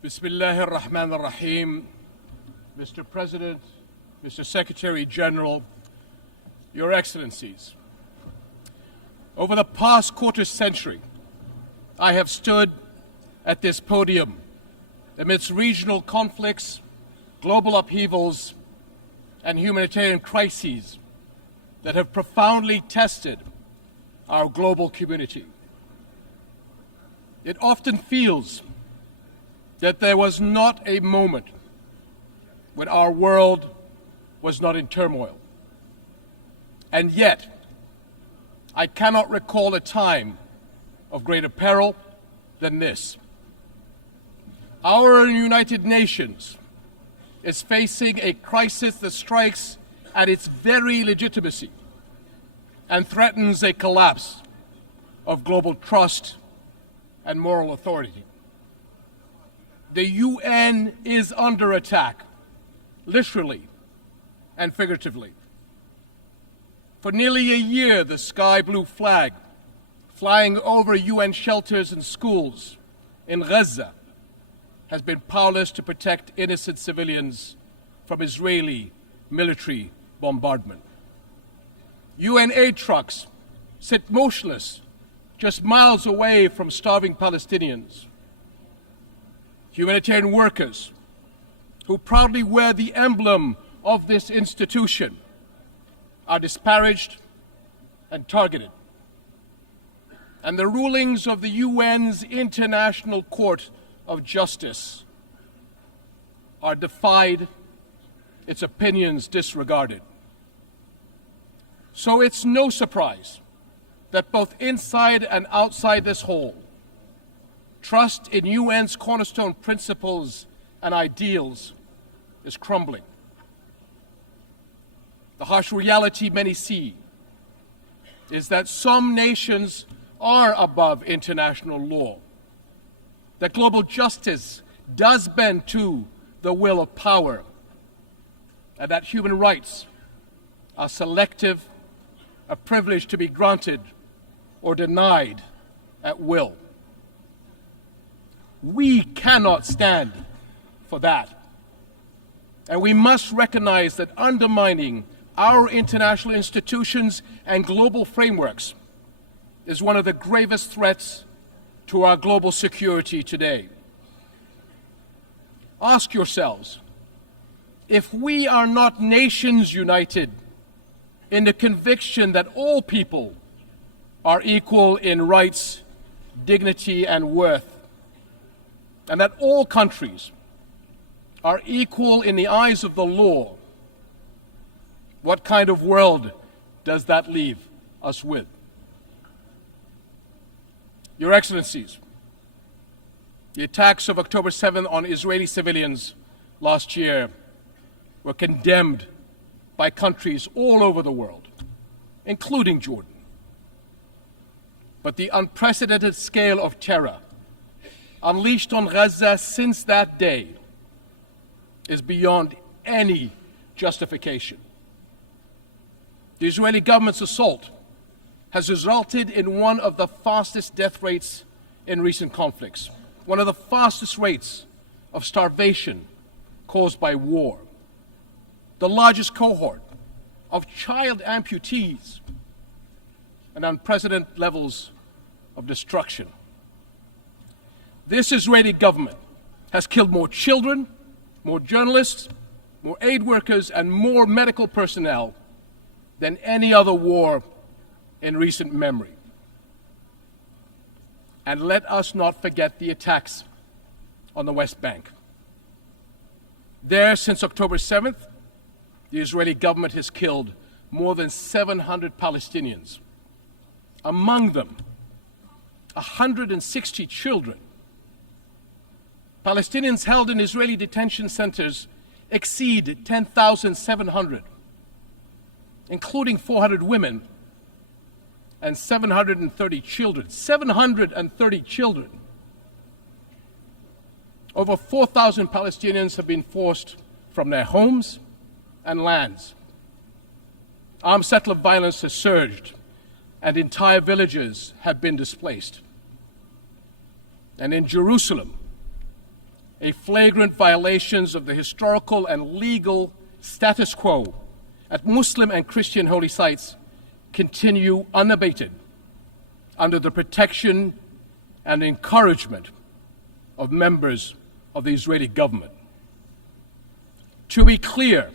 Bismillah ar-Rahman ar-Rahim. Mr. President, Mr. Secretary General, Your Excellencies, over the past quarter century, I have stood at this podium amidst regional conflicts, global upheavals, and humanitarian crises that have profoundly tested our global community. It often feels that there was not a moment when our world was not in turmoil. And yet, I cannot recall a time of greater peril than this. Our United Nations is facing a crisis that strikes at its very legitimacy and threatens a collapse of global trust and moral authority. The UN is under attack, literally and figuratively. For nearly a year, the sky blue flag flying over UN shelters and schools in Gaza has been powerless to protect innocent civilians from Israeli military bombardment. UN aid trucks sit motionless just miles away from starving Palestinians. Humanitarian workers who proudly wear the emblem of this institution are disparaged and targeted. And the rulings of the UN's International Court of Justice are defied, its opinions disregarded. So it's no surprise that both inside and outside this hall, trust in UN's cornerstone principles and ideals is crumbling. The harsh reality many see is that some nations are above international law, that global justice does bend to the will of power, and that human rights are selective, a privilege to be granted or denied at will. We cannot stand for that. And we must recognize that undermining our international institutions and global frameworks is one of the gravest threats to our global security today. Ask yourselves, if we are not nations united in the conviction that all people are equal in rights, dignity, and worth, and that all countries are equal in the eyes of the law, what kind of world does that leave us with? Your Excellencies, the attacks of October 7th on Israeli civilians last year were condemned by countries all over the world, including Jordan. But the unprecedented scale of terror unleashed on Gaza since that day is beyond any justification. The Israeli government's assault has resulted in one of the fastest death rates in recent conflicts, one of the fastest rates of starvation caused by war, the largest cohort of child amputees, and unprecedented levels of destruction. This Israeli government has killed more children, more journalists, more aid workers, and more medical personnel than any other war in recent memory. And let us not forget the attacks on the West Bank. There, since October 7th, the Israeli government has killed more than 700 Palestinians, among them 160 children. Palestinians held in Israeli detention centers exceed 10,700, including 400 women and 730 children. 730 children. Over 4,000 Palestinians have been forced from their homes and lands. Armed settler violence has surged, and entire villages have been displaced. And in Jerusalem, a flagrant violations of the historical and legal status quo at Muslim and Christian holy sites continue unabated under the protection and encouragement of members of the Israeli government. To be clear,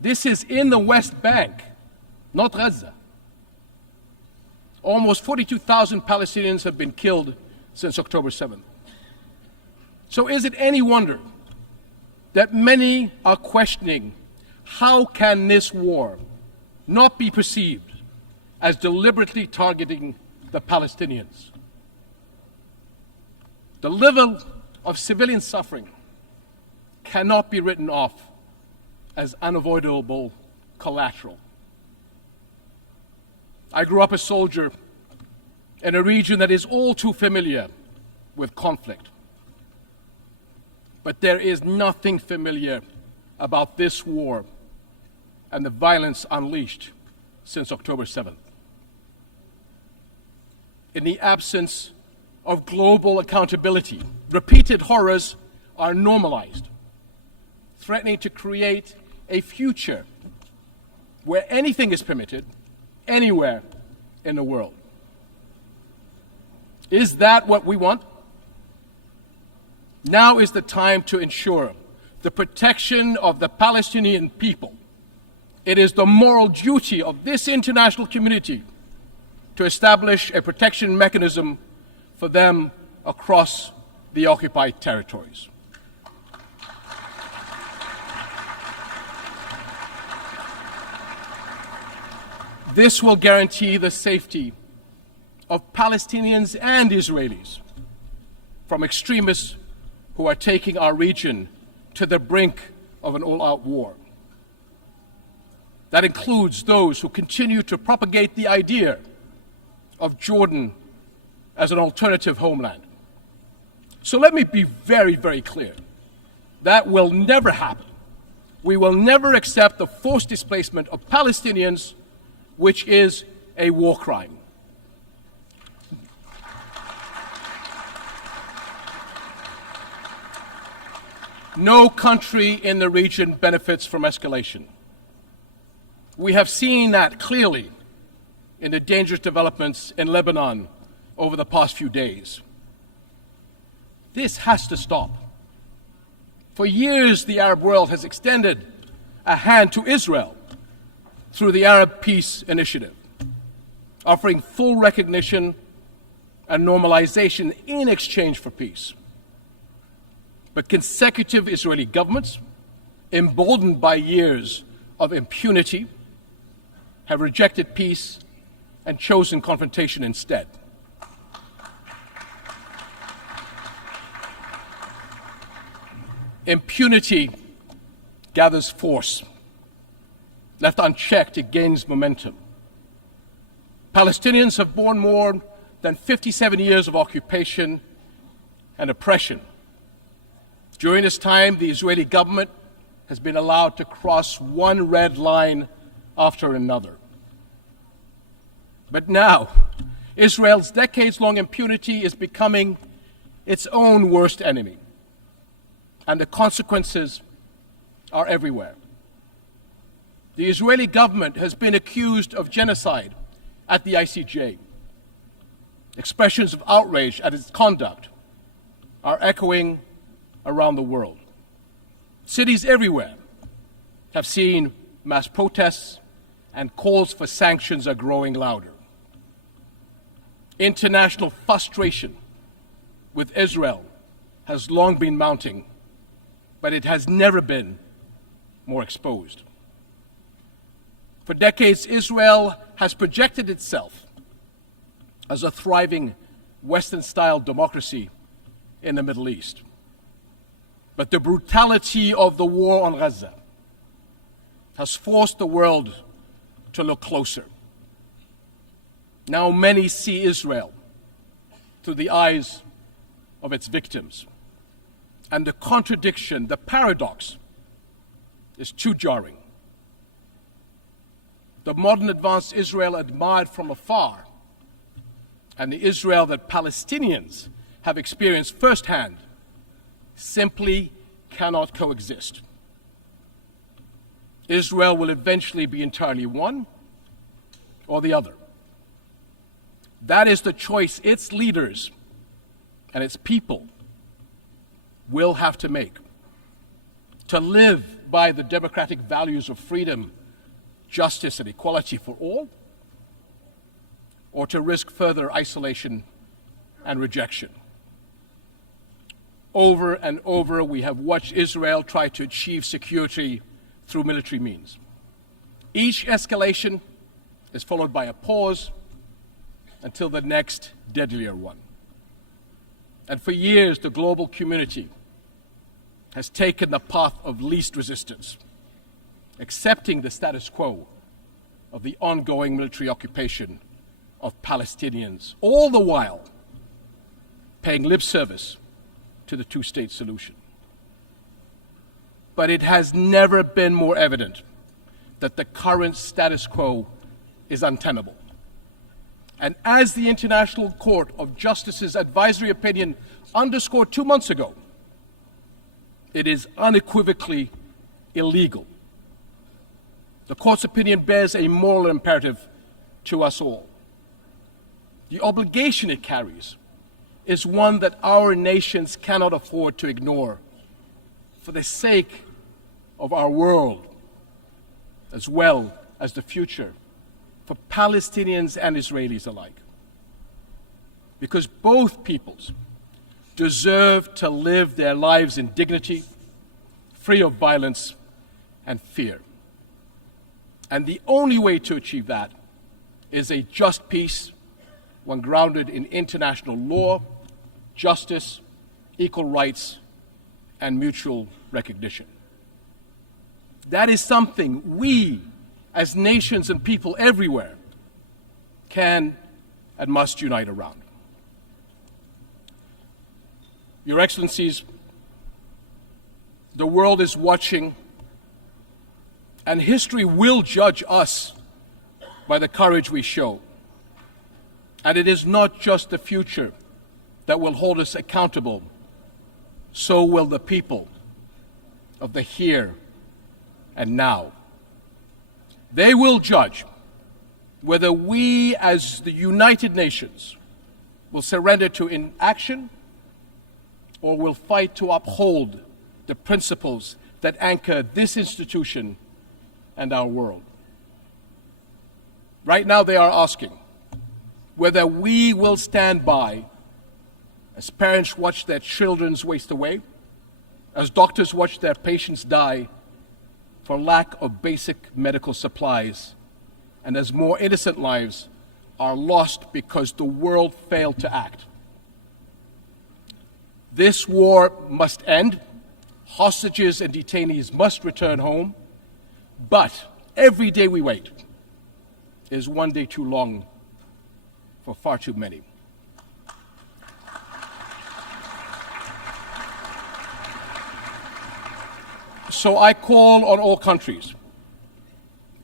this is in the West Bank, not Gaza. Almost 42,000 Palestinians have been killed since October 7th. So is it any wonder that many are questioning how can this war not be perceived as deliberately targeting the Palestinians? The level of civilian suffering cannot be written off as unavoidable collateral. I grew up a soldier in a region that is all too familiar with conflict. But there is nothing familiar about this war and the violence unleashed since October 7th. In the absence of global accountability, repeated horrors are normalized, threatening to create a future where anything is permitted, anywhere in the world. Is that what we want? Now is the time to ensure the protection of the Palestinian people. It is the moral duty of this international community to establish a protection mechanism for them across the occupied territories. This will guarantee the safety of Palestinians and Israelis from extremists who are taking our region to the brink of an all-out war. That includes those who continue to propagate the idea of Jordan as an alternative homeland. So let me be very, very clear. That will never happen. We will never accept the forced displacement of Palestinians, which is a war crime. No country in the region benefits from escalation. We have seen that clearly in the dangerous developments in Lebanon over the past few days. This has to stop. For years, the Arab world has extended a hand to Israel through the Arab Peace Initiative, offering full recognition and normalization in exchange for peace. But consecutive Israeli governments, emboldened by years of impunity, have rejected peace and chosen confrontation instead. Impunity gathers force. Left unchecked, it gains momentum. Palestinians have borne more than 57 years of occupation and oppression. During this time, the Israeli government has been allowed to cross one red line after another. But now, Israel's decades-long impunity is becoming its own worst enemy, and the consequences are everywhere. The Israeli government has been accused of genocide at the ICJ. Expressions of outrage at its conduct are echoing around the world. Cities everywhere have seen mass protests, and calls for sanctions are growing louder. International frustration with Israel has long been mounting, but it has never been more exposed. For decades, Israel has projected itself as a thriving Western-style democracy in the Middle East. But the brutality of the war on Gaza has forced the world to look closer. Now many see Israel through the eyes of its victims. And the contradiction, the paradox, is too jarring. The modern advanced Israel admired from afar, and the Israel that Palestinians have experienced firsthand, simply cannot coexist. Israel will eventually be entirely one or the other. That is the choice its leaders and its people will have to make. To live by the democratic values of freedom, justice, and equality for all, or to risk further isolation and rejection. Over and over, we have watched Israel try to achieve security through military means. Each escalation is followed by a pause until the next deadlier one. And for years, the global community has taken the path of least resistance, accepting the status quo of the ongoing military occupation of Palestinians, all the while paying lip service to the two-state solution. But it has never been more evident that the current status quo is untenable. And as the International Court of Justice's advisory opinion underscored 2 months ago, it is unequivocally illegal. The Court's opinion bears a moral imperative to us all. The obligation it carries is one that our nations cannot afford to ignore for the sake of our world, as well as the future for Palestinians and Israelis alike. Because both peoples deserve to live their lives in dignity, free of violence and fear. And the only way to achieve that is a just peace, one grounded in international law, justice, equal rights, and mutual recognition. That is something we, as nations and people everywhere, can and must unite around. Your Excellencies, the world is watching, and history will judge us by the courage we show. And it is not just the future that will hold us accountable, so will the people of the here and now. They will judge whether we as the United Nations will surrender to inaction or will fight to uphold the principles that anchor this institution and our world. Right now they are asking whether we will stand by as parents watch their children waste away, as doctors watch their patients die for lack of basic medical supplies, and as more innocent lives are lost because the world failed to act. This war must end. Hostages and detainees must return home. But every day we wait is one day too long for far too many. So I call on all countries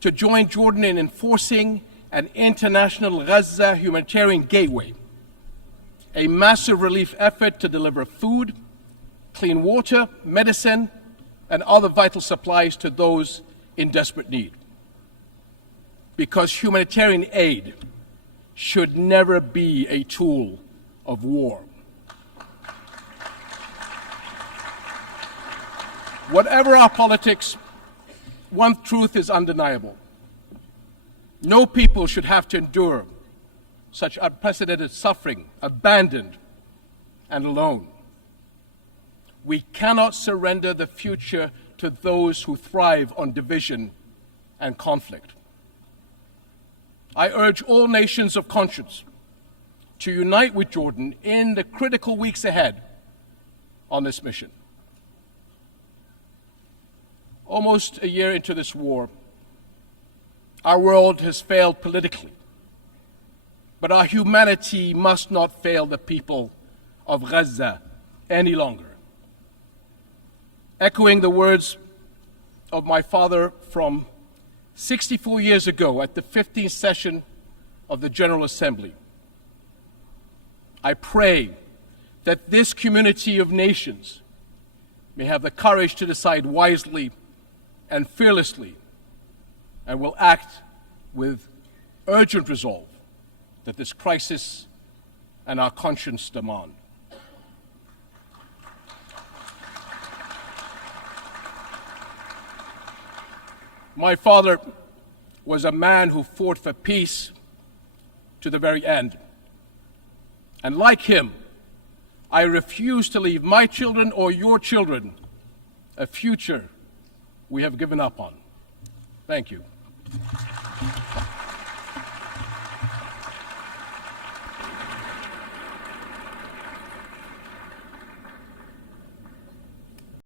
to join Jordan in enforcing an international Gaza humanitarian gateway, a massive relief effort to deliver food, clean water, medicine, and other vital supplies to those in desperate need. Because humanitarian aid should never be a tool of war. Whatever our politics, one truth is undeniable. No people should have to endure such unprecedented suffering, abandoned and alone. We cannot surrender the future to those who thrive on division and conflict. I urge all nations of conscience to unite with Jordan in the critical weeks ahead on this mission. Almost a year into this war, our world has failed politically, but our humanity must not fail the people of Gaza any longer. Echoing the words of my father from 64 years ago at the 15th session of the General Assembly, I pray that this community of nations may have the courage to decide wisely and fearlessly, and will act with urgent resolve that this crisis and our conscience demand. My father was a man who fought for peace to the very end. And like him, I refuse to leave my children or your children a future we have given up on. Thank you.